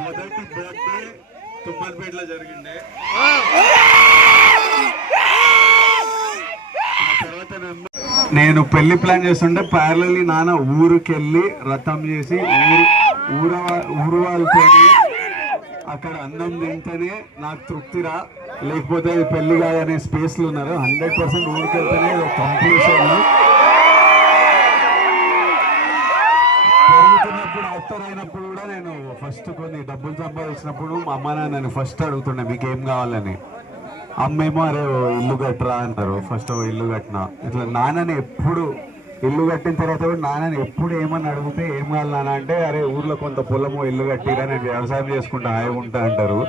మొదటి బర్త్డే తుమ్మన్పేటలో జరిగిండే. నేను పెళ్లి ప్లాన్ చేస్తుంటే ప్యారలీ నాన్న ఊరికెళ్ళి రథం చేసి ఊరు వాళ్ళతో అక్కడ అన్నం తింటేనే నాకు తృప్తిరా, లేకపోతే పెళ్లి కాదనే స్పేస్లో ఉన్నారు. 100% ఊరికెళ్తేనే కంప్లీషన్. పెరుగుతున్నప్పుడు ఆఫ్టర్ అయినప్పుడు కూడా నేను ఫస్ట్ కొన్ని డబ్బులు సంపాదించినప్పుడు మా అమ్మ నాన్న ఫస్ట్ అడుగుతుండే మీకు ఏం కావాలని. అమ్మేమో అరే ఇల్లు కట్టరా అన్నారు. ఫస్ట్ ఇల్లు కట్టినా. ఇట్లా నాన్నని ఎప్పుడు ఇల్లు కట్టిన తర్వాత కూడా నాన్నని ఎప్పుడు ఏమని అడిగితే ఏం కావాలి నాన్న అంటే అరే ఊర్లో కొంత పొలము ఇల్లు కట్టిరా, నేను వ్యవసాయం చేసుకుంటా హాయిగా ఉంటా అంటారు.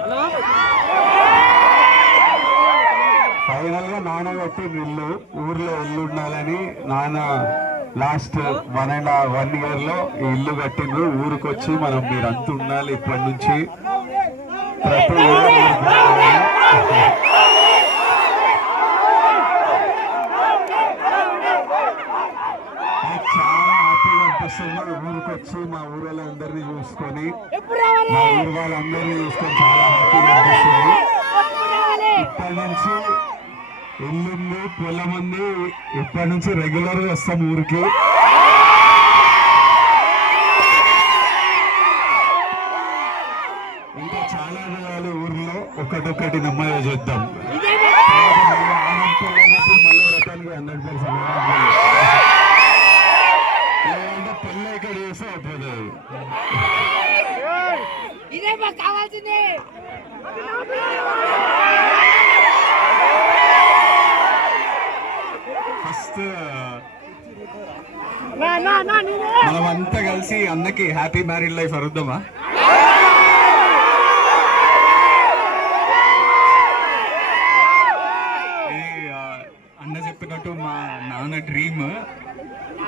ఫైనల్ గా నాన్న కట్టిన ఇల్లు, ఊర్లో ఇల్లు ఉండాలని నాన్న లాస్ట్ 1.5 year లో ఈ ఇల్లు కట్టిండ్రు. ఊరికి వచ్చి మనం మీరంతా ఉండాలి ఇప్పటి నుంచి ప్రతి ఊరికి వచ్చి మా ఊరు వాళ్ళందరినీ చూసుకొని మా ఊరు వాళ్ళందరినీ చూసుకొని చాలా హ్యాపీగా అనిపిస్తుంది. ఇప్పటి నుంచి ఇల్లుంది, పొలం ఉంది, ఇప్పటి నుంచి రెగ్యులర్ గా వస్తాం ఊరికి. ఇంకా చాలా విధాలు ఊర్లో ఒకటొక్కటి నెమ్మదిగా చూద్దాం. మళ్ళీ రకానికి 100% లేదంటే పెళ్ళి ఇక్కడ చేస్తే అయిపోతుంది. కావాల్సింది ఫస్ట్ మనమంతా కలిసి అన్నకి హ్యాపీ మ్యారీడ్ లైఫ్ అరుద్దామా? అన్న చెప్పినట్టు మా నాన్న డ్రీమ్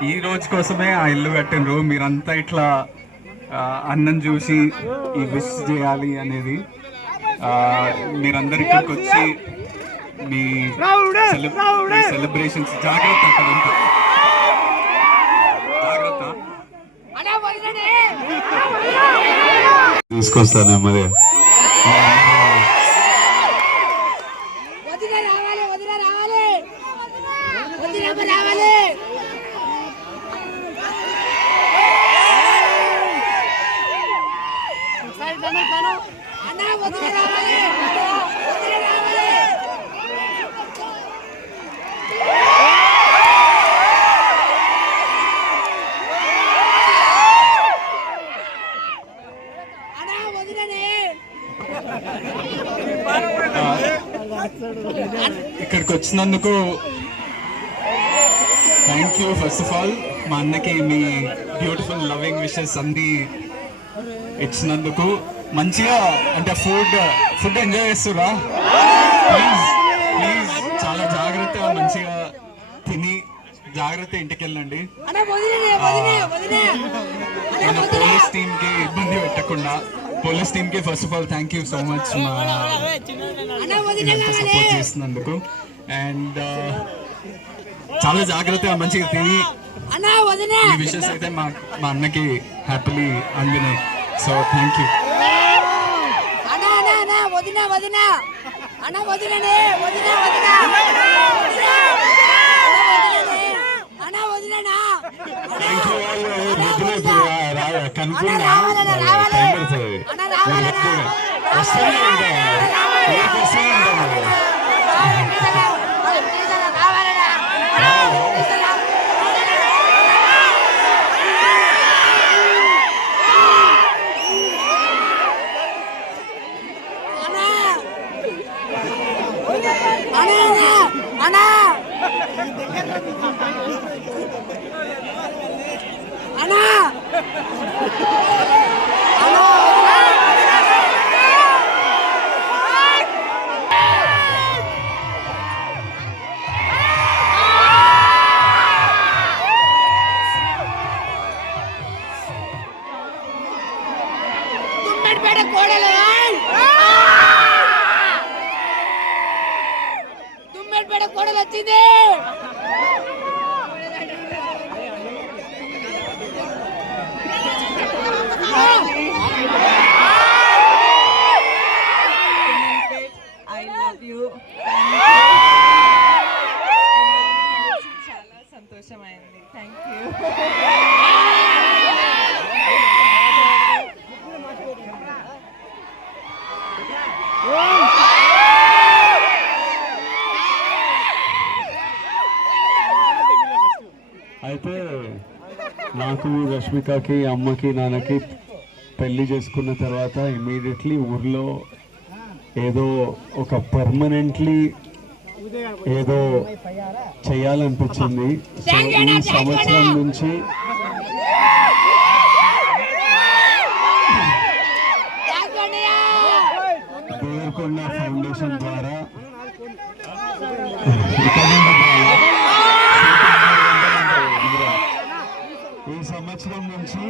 ఈ రోజు కోసమే ఆ ఇల్లు కట్టినరు. మీరంతా ఇట్లా అన్నం చూసి ఈ విష్ చేయాలి అనేది. మీరందరు ఇక్కడికి వచ్చి మీ సెలబ్రేషన్స్ జాగ్రత్త, అక్కడ జాగ్రత్త తీసుకొస్తాను మరి. ఇక్కడికి వచ్చినందుకు thank you. First of all మా అన్నకి మీ బ్యూటిఫుల్ లవింగ్ విషెస్ అన్ని ఇచ్చినందుకు. మంచిగా అంటే ఫుడ్ ఎంజాయ్ చేస్తురా? ప్లీజ్ ప్లీజ్ చాలా జాగ్రత్తగా మంచిగా తిని జాగ్రత్త ఇంటికి వెళ్ళండి. మన పోలీస్ టీమ్ కి ఇబ్బంది పెట్టకుండా. పోలీస్ టీమ్ కి first of all thank you so much ఇదంతా సపోర్ట్ చేస్తున్నందుకు. అండ్ చాలా జాగ్రత్తగా మంచిగా తిని ఈ విషెస్ అయితే మా అన్నకి హ్యాపీలీ అందినాయి. So thank you. కనుక్కున్నా కోడలు వచ్చింది. సంతోషమైంది. Thank you. అయితే నాకు రష్మికకి అమ్మకి నాన్నకి పెళ్లి చేసుకున్న తర్వాత ఇమీడియట్లీ ఊర్లో ఏదో ఒక పర్మనెంట్లీ ఏదో చేయాలనిపించింది. సో ఈ సంవత్సరం నుంచి దేవరకొండ ఫౌండేషన్ ద్వారా ఈ సంవత్సరం నుంచి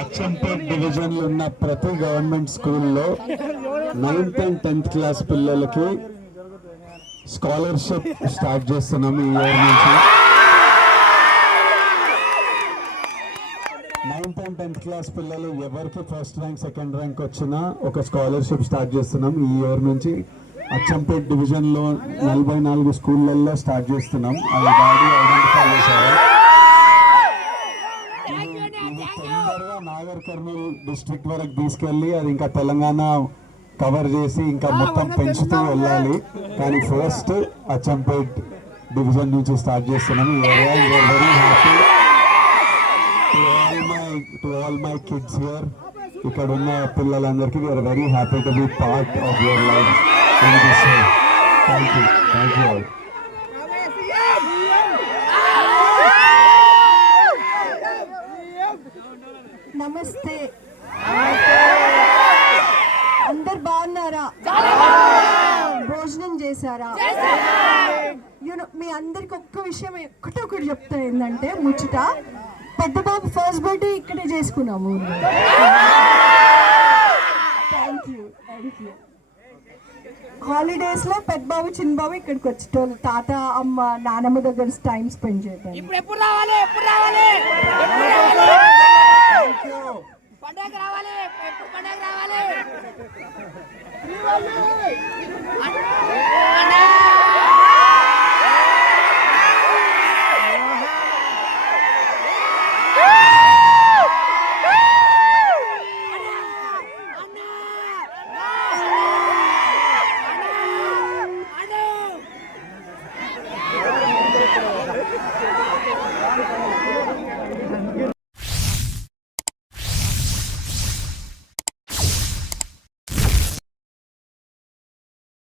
అచ్చంపేట్ డివిజన్ లో ఉన్న ప్రతి గవర్నమెంట్ స్కూల్లో 9th and 10th క్లాస్ పిల్లలకి స్కాలర్షిప్ స్టార్ట్ చేస్తున్నాం ఈ ఇయర్ నుంచి. 9th and 10th క్లాస్ పిల్లలు ఎవరికి ఫస్ట్ ర్యాంక్ సెకండ్ ర్యాంక్ వచ్చినా ఒక స్కాలర్షిప్ స్టార్ట్ చేస్తున్నాం ఈ ఇయర్ నుంచి. అచ్చంపేట్ డివిజన్ లో 44 స్కూళ్ళల్లో స్టార్ట్ చేస్తున్నాం. అది డాడీ ఐడెంటిఫై చేశారు. తొందరగా నాగర్ కర్నూల్ డిస్ట్రిక్ట్ వరకు తీసుకెళ్ళి అది ఇంకా తెలంగాణ కవర్ చేసి ఇంకా మొత్తం పెంచుతూ వెళ్ళాలి. కానీ ఫస్ట్ అచ్చంపేట్ డివిజన్ నుంచి స్టార్ట్ చేస్తున్నాం. Very happy to all my kids here. ఇక్కడ ఉన్న పిల్లలందరికీ we are very happy to be part of your life. Thank you all. నమస్తే, అందరు బాగున్నారా? భోజనం చేశారా? మీ అందరికి ఒక్క విషయం ఒకటి చెప్తా ఏంటంటే ముచ్చట, పెద్ద బాబు ఫస్ట్ బర్త్డే ఇక్కడే చేసుకున్నాము. Thank you. హాలిడేస్ లో పెద్ద బాబు చిన్న బాబు ఇక్కడికి వచ్చేటోళ్ళు, తాత అమ్మ నానమ్మ దగ్గర టైం స్పెండ్ చేయడం. ఇప్పుడు ఎప్పుడు రావాలి పండగ రావాలి, ఎప్పుడు పండగ రావాలి?